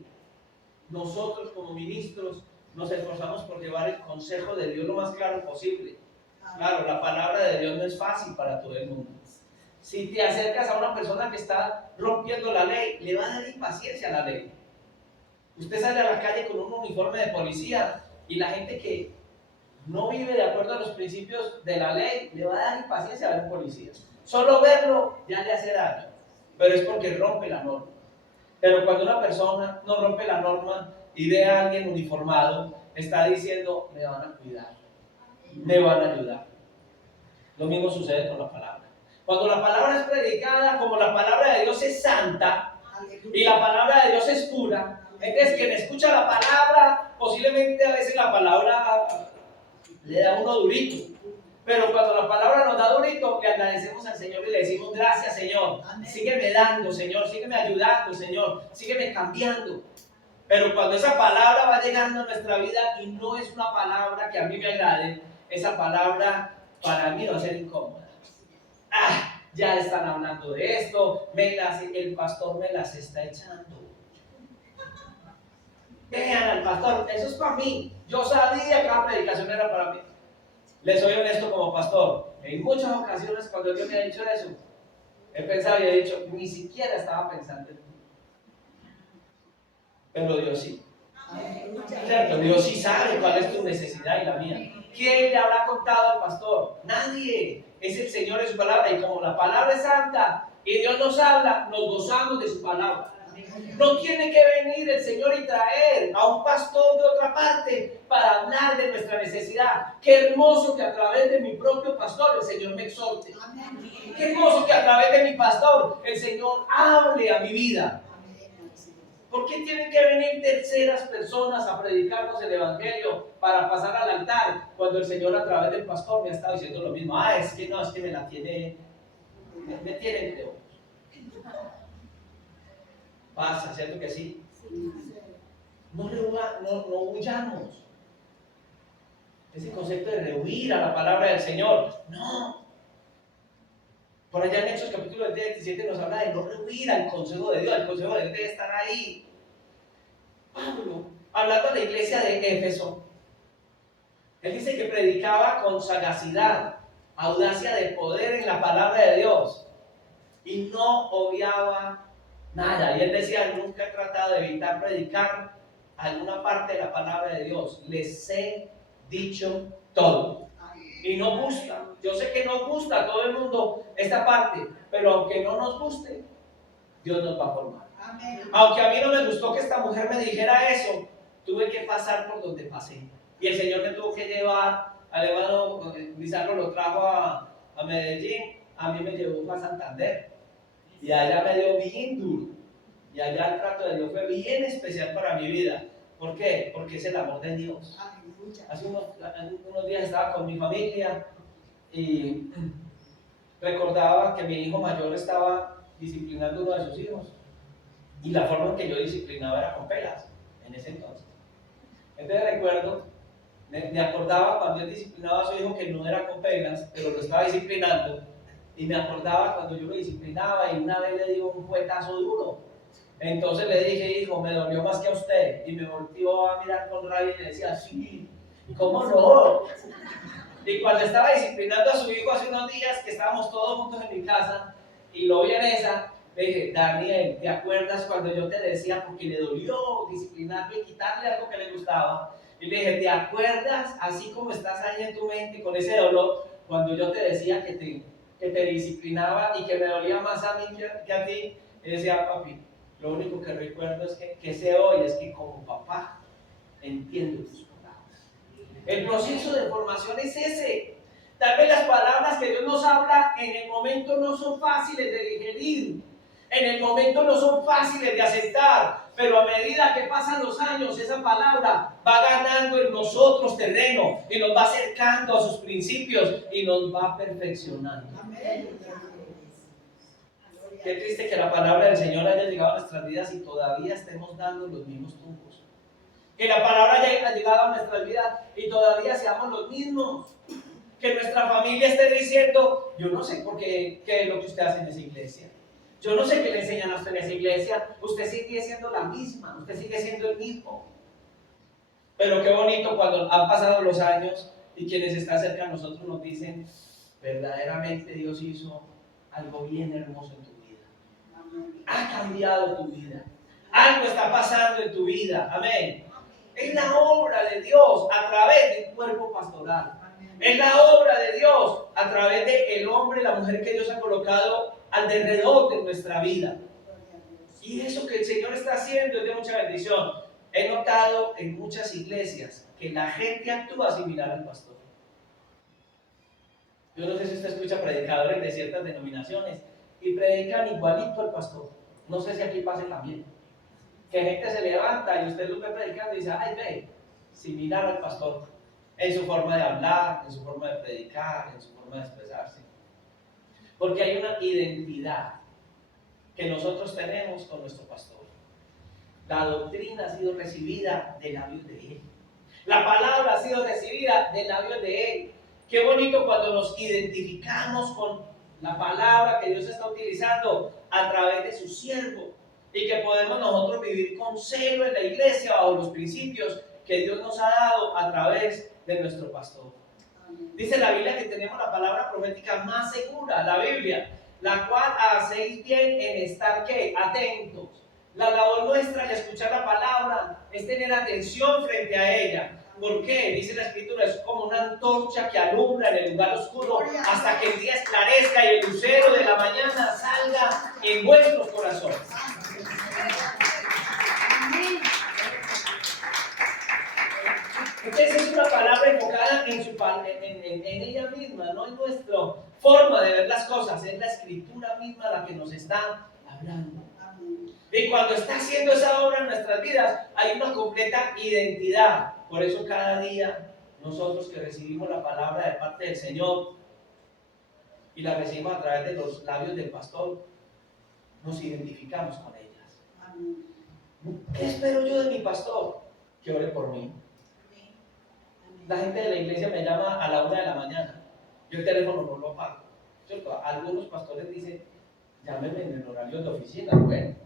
Nosotros como ministros nos esforzamos por llevar el consejo de Dios lo más claro posible. Claro, la palabra de Dios no es fácil para todo el mundo. Si te acercas a una persona que está rompiendo la ley, le va a dar impaciencia a la ley. Usted sale a la calle con un uniforme de policía y la gente que no vive de acuerdo a los principios de la ley le va a dar impaciencia a ver un policía. Solo verlo ya le hace daño, pero es porque rompe la norma. Pero cuando una persona no rompe la norma y ve a alguien uniformado, está diciendo: me van a cuidar, me van a ayudar. Lo mismo sucede con la palabra. Cuando la palabra es predicada, como la palabra de Dios es santa y la palabra de Dios es pura, entonces quien escucha la palabra, posiblemente a veces la palabra le da uno durito. Pero cuando la palabra nos da durito, le agradecemos al Señor y le decimos: gracias, Señor. Sígueme dando, Señor. Sígueme ayudando, Señor. Sígueme cambiando. Pero cuando esa palabra va llegando a nuestra vida y no es una palabra que a mí me agrade, esa palabra para mí va a ser incómoda. Ya están hablando de esto, el pastor me las está echando. Vean al pastor, eso es para mí. Yo sabía que la predicación era para mí. Les soy honesto como pastor. En muchas ocasiones cuando Dios me ha dicho eso, he pensado y he dicho: ni siquiera estaba pensando en ti. Pero Dios sí. ¿Cierto? Dios sí sabe cuál es tu necesidad y la mía. ¿Quién le habrá contado al pastor? Nadie. Es el Señor en su palabra. Y como la palabra es santa y Dios nos habla, nos gozamos de su palabra. No tiene que venir el Señor y traer a un pastor de otra parte para hablar de nuestra necesidad. Qué hermoso que a través de mi propio pastor el Señor me exhorte. Qué hermoso que a través de mi pastor el Señor hable a mi vida. ¿Por qué tienen que venir terceras personas a predicarnos el evangelio para pasar al altar cuando el Señor a través del pastor me ha estado diciendo lo mismo? Es que no, es que me tiene entre ojos. Pasa, ¿cierto que sí? No huyamos. Ese concepto de rehuir a la palabra del Señor, no. Por allá en Hechos capítulo 17 nos habla de no rehuir al consejo de Dios. El consejo de Dios debe estar ahí. Pablo, hablando de la iglesia de Éfeso, él dice que predicaba con sagacidad, audacia de poder en la palabra de Dios y no obviaba nada. Y él decía: nunca he tratado de evitar predicar alguna parte de la palabra de Dios. Les he dicho todo. Y no gusta. Yo sé que no gusta a todo el mundo esta parte, pero aunque no nos guste, Dios nos va a formar. Aunque a mí no me gustó que esta mujer me dijera eso, tuve que pasar por donde pasé. Y el Señor me tuvo que llevar, al hermano Lizardo lo trajo a Medellín, a mí me llevó a Santander. Y allá me dio bien duro. Y allá el trato de Dios fue bien especial para mi vida. ¿Por qué? Porque es el amor de Dios. Hace unos días estaba con mi familia y recordaba que mi hijo mayor estaba disciplinando a uno de sus hijos. Y la forma en que yo disciplinaba era con pelas, en ese entonces. Entonces recuerdo, me acordaba cuando él disciplinaba a su hijo que no era con pelas, pero lo estaba disciplinando. Y me acordaba cuando yo lo disciplinaba y una vez le dio un fuetazo duro. Entonces le dije, hijo, me dolió más que a usted. Y me volteó a mirar con rabia y le decía, sí, ¿cómo no? Y cuando estaba disciplinando a su hijo hace unos días, que estábamos todos juntos en mi casa, y lo vi en esa, le dije, Daniel, ¿te acuerdas cuando yo te decía, porque le dolió disciplinarlo y quitarle algo que le gustaba? Y le dije, ¿te acuerdas, así como estás ahí en tu mente con ese dolor, cuando yo te decía que te disciplinaba y que me dolía más a mí que a ti? Y decía, papi, lo único que recuerdo es que sé hoy es que como papá entiendo tus palabras. El proceso de formación es ese. Tal vez las palabras que Dios nos habla en el momento no son fáciles de digerir, en el momento no son fáciles de aceptar, pero a medida que pasan los años, esa palabra va ganando en nosotros terreno y nos va acercando a sus principios y nos va perfeccionando. Amén. Qué triste que la palabra del Señor haya llegado a nuestras vidas y todavía estemos dando los mismos tumbos. Que la palabra haya llegado a nuestras vidas y todavía seamos los mismos. Que nuestra familia esté diciendo, yo no sé por qué es lo que usted hace en esa iglesia. Yo no sé qué le enseñan a usted en esa iglesia. Usted sigue siendo la misma, usted sigue siendo el mismo. Pero qué bonito cuando han pasado los años y quienes están cerca de nosotros nos dicen, verdaderamente Dios hizo algo bien hermoso en tu vida. Ha cambiado tu vida. Algo está pasando en tu vida. Amén. Es la obra de Dios a través del cuerpo pastoral. Es la obra de Dios a través del hombre y la mujer que Dios ha colocado alrededor de nuestra vida. Y eso que el Señor está haciendo es de mucha bendición. He notado en muchas iglesias que la gente actúa similar al pastor. Yo no sé si usted escucha predicadores de ciertas denominaciones y predican igualito al pastor. No sé si aquí pase también. Que gente se levanta y usted lo ve predicando y dice, ay, ve, similar al pastor, en su forma de hablar, en su forma de predicar, en su forma de expresarse. Porque hay una identidad que nosotros tenemos con nuestro pastor. La doctrina ha sido recibida de labios de él. La palabra ha sido recibida de labios de él. Qué bonito cuando nos identificamos con la palabra que Dios está utilizando a través de su siervo. Y que podemos nosotros vivir con celo en la iglesia bajo los principios que Dios nos ha dado a través de nuestro pastor. Dice la Biblia que tenemos la palabra profética más segura, la Biblia, la cual hacéis bien en estar ¿qué? Atentos. La labor nuestra de escuchar la palabra es tener atención frente a ella. ¿Por qué? Dice la Escritura, es como una antorcha que alumbra en el lugar oscuro hasta que el día esclarezca y el lucero de la mañana salga en vuestros corazones. Entonces es una palabra enfocada en ella misma, no en nuestra forma de ver las cosas, es la Escritura misma la que nos está hablando. Y cuando está haciendo esa obra en nuestras vidas, hay una completa identidad. Por eso cada día nosotros que recibimos la palabra de parte del Señor y la recibimos a través de los labios del pastor, nos identificamos con ellas. ¿Qué espero yo de mi pastor? Que ore por mí. La gente de la iglesia me llama a la 1 de la mañana. Yo el teléfono no lo apago. Algunos pastores dicen, llámenme en el horario de oficina. Bueno,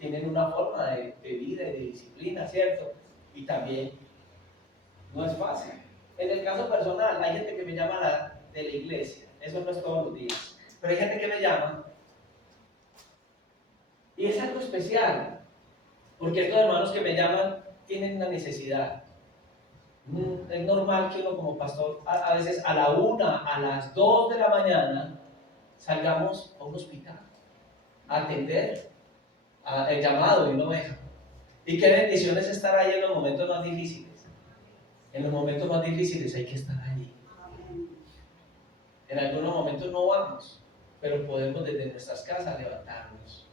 tienen una forma de vida y de disciplina, ¿cierto? Y también no es fácil. En el caso personal, hay gente que me llama de la iglesia. Eso no es todos los días. Pero hay gente que me llama y es algo especial. Porque estos hermanos que me llaman tienen una necesidad. Es normal que uno como pastor a veces a la 1, a las 2 de la mañana salgamos a un hospital a atender el llamado de una oveja. Y qué bendición es estar ahí en los momentos más difíciles. En los momentos más difíciles hay que estar allí. En algunos momentos no vamos, pero podemos desde nuestras casas levantarnos.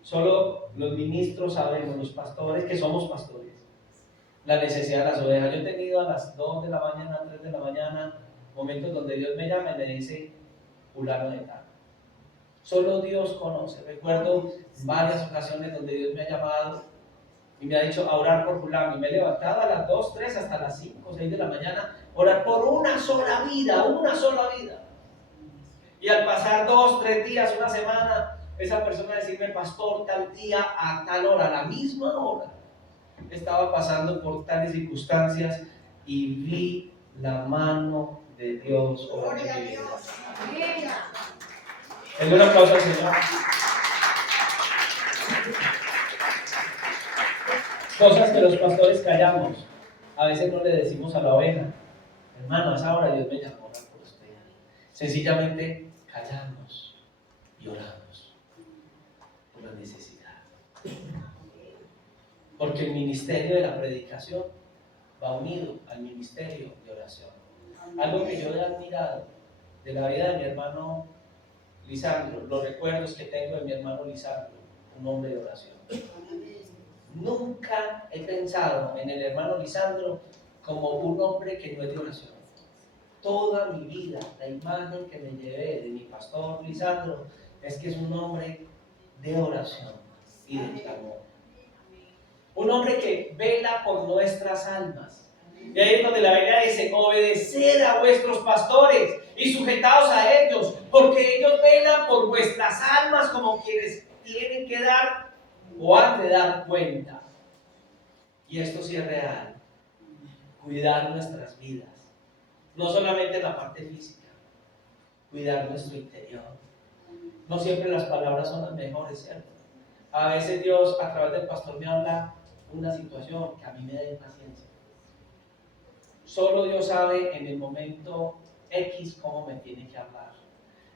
Solo los ministros sabemos, los pastores que somos pastores, la necesidad de las ovejas. Yo he tenido a las 2 de la mañana, 3 de la mañana, momentos donde Dios me llama y me dice, fulano de tal. Solo Dios conoce. Recuerdo varias ocasiones donde Dios me ha llamado y me ha dicho a orar por fulano, y me he levantado a las 2, 3, hasta las 5, 6 de la mañana, orar por una sola vida, una sola vida. Y al pasar 2, 3 días, una semana, esa persona decirme, pastor, tal día, a tal hora, a la misma hora, estaba pasando por tales circunstancias y vi la mano de Dios obrando en mi vida. Es un aplauso al Señor. Cosas que los pastores callamos. A veces no le decimos a la oveja, hermano, a esa hora Dios me llamó a orar por usted. Sencillamente callamos y oramos por la necesidad. Porque el ministerio de la predicación va unido al ministerio de oración. Algo que yo he admirado de la vida de mi hermano Lisandro, los recuerdos que tengo de mi hermano Lisandro, un hombre de oración. Nunca he pensado en el hermano Lisandro como un hombre que no es de oración. Toda mi vida, la imagen que me llevé de mi pastor Lisandro es que es un hombre de oración y de clamor. Un hombre que vela por nuestras almas. Y ahí es donde la Biblia dice, obedeced a vuestros pastores y sujetaos a ellos, porque ellos velan por vuestras almas como quienes tienen que dar o han de dar cuenta. Y esto sí es real. Cuidar nuestras vidas. No solamente la parte física, cuidar nuestro interior. No siempre las palabras son las mejores, ¿cierto? A veces Dios a través del pastor me habla una situación que a mí me da impaciencia. Solo Dios sabe en el momento X cómo me tiene que hablar.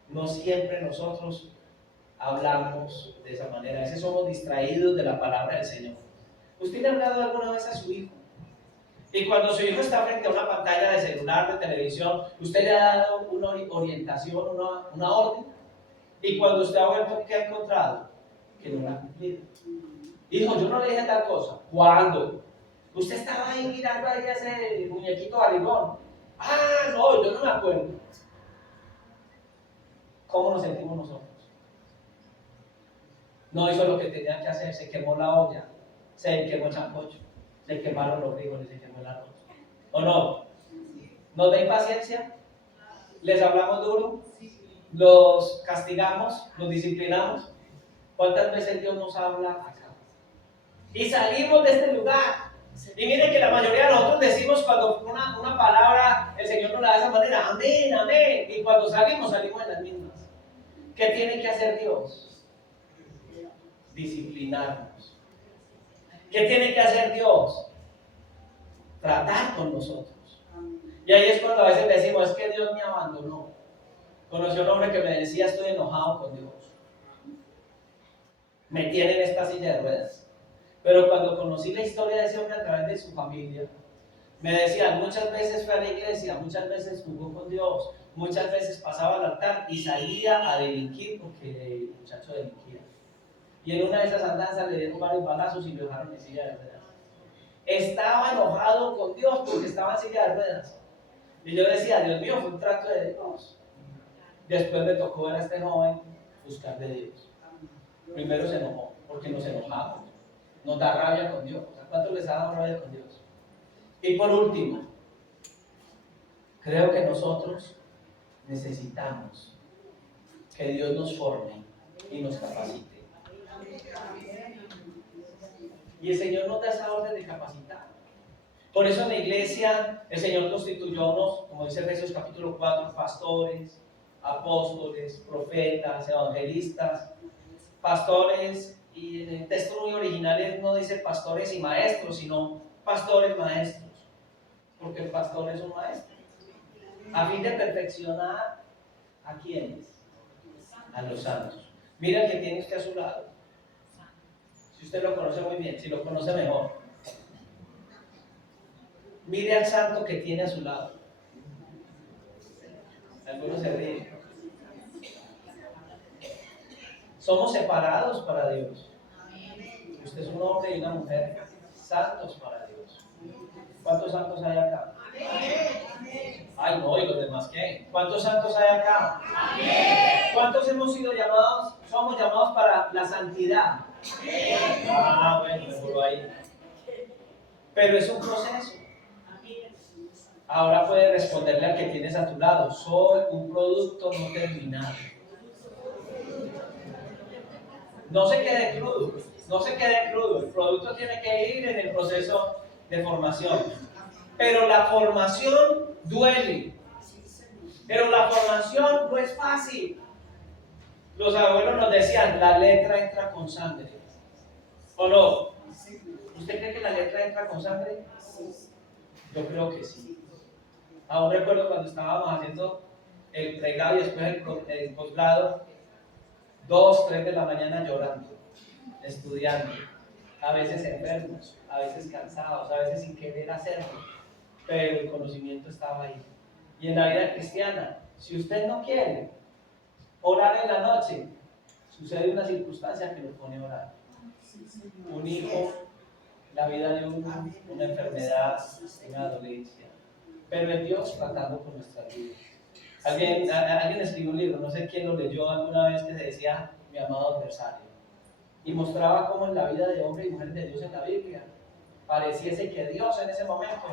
No siempre nosotros hablamos de esa manera. A veces somos distraídos de la palabra del Señor. ¿Usted le ha hablado alguna vez a su hijo? Y cuando su hijo está frente a una pantalla de celular, de televisión, usted le ha dado una orientación, una orden. Y cuando usted ha vuelto, ¿qué ha encontrado? Que no la ha cumplido. Hijo, yo no le dije tal cosa. ¿Cuándo? Usted estaba ahí mirando ahí ese muñequito barrigón. Ah, no, yo no me acuerdo. ¿Cómo nos sentimos nosotros? No hizo lo que tenía que hacer, se quemó la olla, se quemó el sancocho, se quemaron los frijoles, se quemó el arroz. ¿O no? ¿Nos da impaciencia? ¿Les hablamos duro? ¿Los castigamos? ¿Los disciplinamos? ¿Cuántas veces Dios nos habla acá? Y salimos de este lugar. Y miren que la mayoría de nosotros decimos cuando una palabra el Señor nos la da de esa manera, amén, amén. Y cuando salimos en las mismas. ¿Qué tiene que hacer Dios? Disciplinarnos. ¿Qué tiene que hacer Dios? Tratar con nosotros. Y ahí es cuando a veces decimos, es que Dios me abandonó. Conocí a un hombre que me decía, estoy enojado con Dios. Me tiene en esta silla de ruedas. Pero cuando conocí la historia de ese hombre a través de su familia, me decía, muchas veces fue a la iglesia, muchas veces jugó con Dios, muchas veces pasaba al altar y salía a delinquir porque el muchacho delinquía. Y en una de esas andanzas le dieron varios balazos y lo dejaron en silla de ruedas. Estaba enojado con Dios porque estaba en silla de ruedas. Y yo decía, Dios mío, fue un trato de Dios. Después me tocó ver a este joven buscar de Dios. Primero se enojó, porque nos enojamos. Nos da rabia con Dios. ¿A cuántos les ha dado rabia con Dios? Y por último, creo que nosotros necesitamos que Dios nos forme y nos capacite. Y el Señor nos da esa orden de capacitar. Por eso en la iglesia el Señor constituyó unos, como dice Efesios capítulo 4, pastores, apóstoles, profetas, evangelistas, pastores, y en el texto muy original no dice pastores y maestros, sino pastores maestros, porque el pastor es un maestro, a fin de perfeccionar ¿a quiénes? A los santos. Mira el que tiene usted a su lado. Si usted lo conoce muy bien, si lo conoce mejor. Mire al santo que tiene a su lado. Algunos se ríen. Somos separados para Dios. Usted es un hombre y una mujer santos para Dios. ¿Cuántos santos hay acá? Ay, no, ¿y los demás qué? ¿Cuántos santos hay acá? ¿Cuántos hemos sido llamados, somos llamados para la santidad? Ah, bueno, me juro ahí. Pero es un proceso. Ahora puedes responderle al que tienes a tu lado: soy un producto no terminado. No se quede crudo, no se quede crudo. El producto tiene que ir en el proceso de formación. Pero la formación duele. Pero la formación no es fácil. Los abuelos nos decían: la letra entra con sangre. ¿O no? ¿Usted cree que la letra entra con sangre? Yo creo que sí. Aún recuerdo cuando estábamos haciendo el pregrado y después el posgrado, 2, 3 de la mañana llorando, estudiando, a veces enfermos, a veces cansados, a veces sin querer hacerlo, pero el conocimiento estaba ahí. Y en la vida cristiana, si usted no quiere orar en la noche, sucede una circunstancia que lo pone a orar. Un hijo, la vida de uno, una enfermedad, una dolencia. Pero es Dios tratando con nuestra vida. Alguien escribió un libro, no sé quién lo leyó alguna vez, que se decía Mi amado adversario. Y mostraba cómo en la vida de hombres y mujeres de Dios en la Biblia pareciese que Dios en ese momento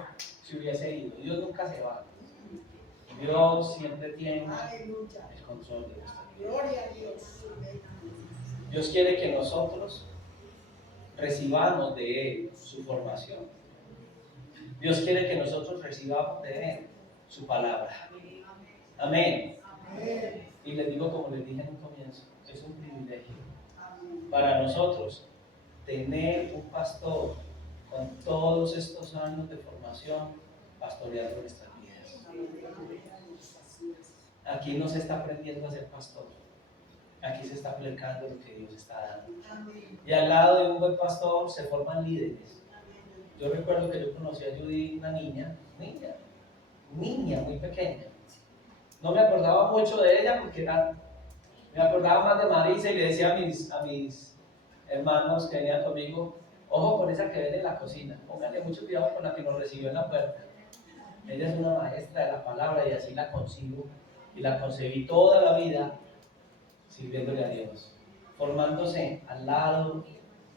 se hubiese ido. Dios nunca se va. Dios siempre tiene el control de nuestra vida. Gloria a Dios. Dios quiere que nosotros recibamos de Él su formación. Dios quiere que nosotros recibamos de Él su palabra. Amén. Y les digo, como les dije en un comienzo, es un privilegio para nosotros tener un pastor con todos estos años de formación pastoreando nuestras vidas. Aquí no se está aprendiendo a ser pastor, aquí se está aplicando lo que Dios está dando. Y al lado de un buen pastor se forman líderes. Yo recuerdo que yo conocí a Judy, una niña muy pequeña. No me acordaba mucho de ella porque me acordaba más de Marisa, y le decía a mis hermanos que venían conmigo: ojo con esa que ven en la cocina, pónganle mucho cuidado con la que nos recibió en la puerta. Ella es una maestra de la palabra, y así la consigo y la concebí toda la vida sirviéndole a Dios, formándose al lado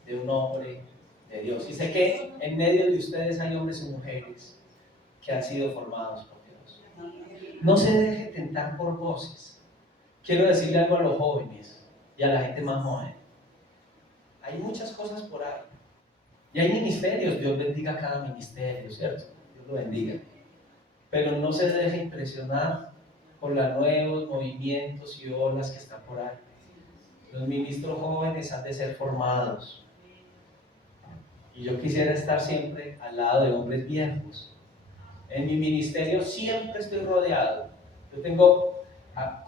de un hombre de Dios. Y sé que en medio de ustedes hay hombres y mujeres que han sido formados por Dios. No se deje tentar por voces. Quiero decirle algo a los jóvenes y a la gente más joven. Hay muchas cosas por ahí. Y hay ministerios. Dios bendiga cada ministerio, ¿cierto? Dios lo bendiga. Pero no se deje impresionar por los nuevos movimientos y olas que están por ahí. Los ministros jóvenes han de ser formados. Y yo quisiera estar siempre al lado de hombres viejos. En mi ministerio siempre estoy rodeado. Yo tengo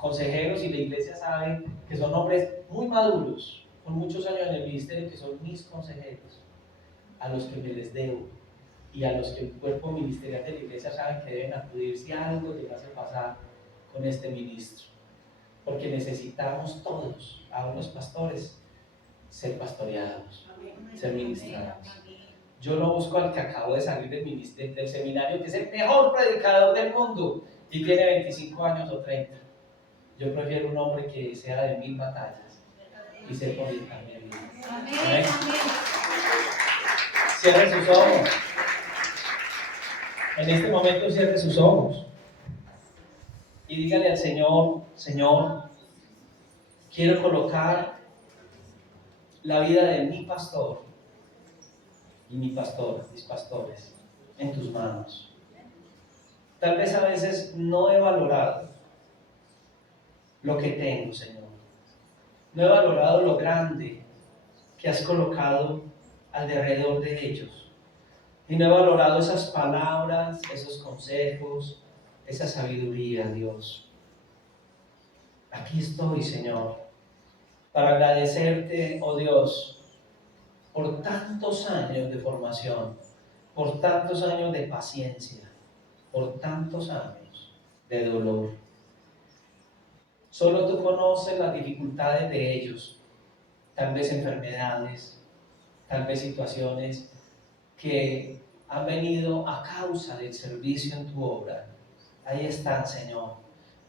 consejeros, y la iglesia sabe que son hombres muy maduros, con muchos años en el ministerio, que son mis consejeros, a los que me les debo, y a los que el cuerpo ministerial de la iglesia sabe que deben acudir si algo llegase a pasar con este ministro. Porque necesitamos todos, aún los pastores, ser pastoreados, ser ministrados. Yo no busco al que acabo de salir del seminario, que es el mejor predicador del mundo y tiene 25 años o 30. Yo prefiero un hombre que sea de 1000 batallas y sepa orientar mi vida. Amén. Cierre sus ojos. En este momento cierre sus ojos y dígale al Señor: Señor, quiero colocar la vida de mi pastor y mi pastor, mis pastores, en tus manos. Tal vez a veces no he valorado lo que tengo, Señor. No he valorado lo grande que has colocado alrededor de ellos. Y no he valorado esas palabras, esos consejos, esa sabiduría, Dios. Aquí estoy, Señor, para agradecerte, oh Dios, por tantos años de formación, por tantos años de paciencia, por tantos años de dolor. Solo tú conoces las dificultades de ellos, tal vez enfermedades, tal vez situaciones que han venido a causa del servicio en tu obra. Ahí están, Señor.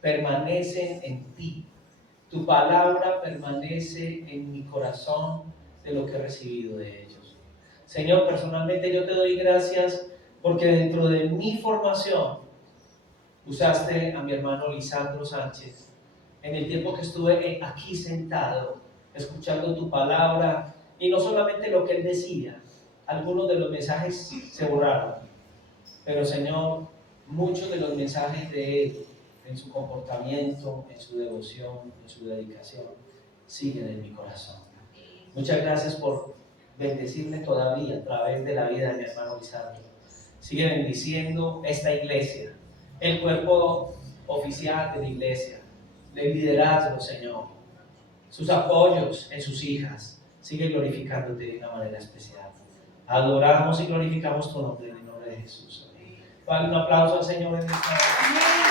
Permanecen en ti. Tu palabra permanece en mi corazón de lo que he recibido de ellos. Señor, personalmente yo te doy gracias porque dentro de mi formación usaste a mi hermano Lisandro Sánchez en el tiempo que estuve aquí sentado, escuchando tu palabra, y no solamente lo que él decía, algunos de los mensajes se borraron, pero Señor, muchos de los mensajes de él, en su comportamiento, en su devoción, en su dedicación, siguen en mi corazón. Muchas gracias por bendecirme todavía a través de la vida de mi hermano Lisandro. Sigue bendiciendo esta iglesia, el cuerpo oficial de la iglesia, del liderazgo, Señor, sus apoyos en sus hijas. Sigue glorificándote de una manera especial. Adoramos y glorificamos tu nombre en el nombre de Jesús. Dale un aplauso al Señor en esta hora.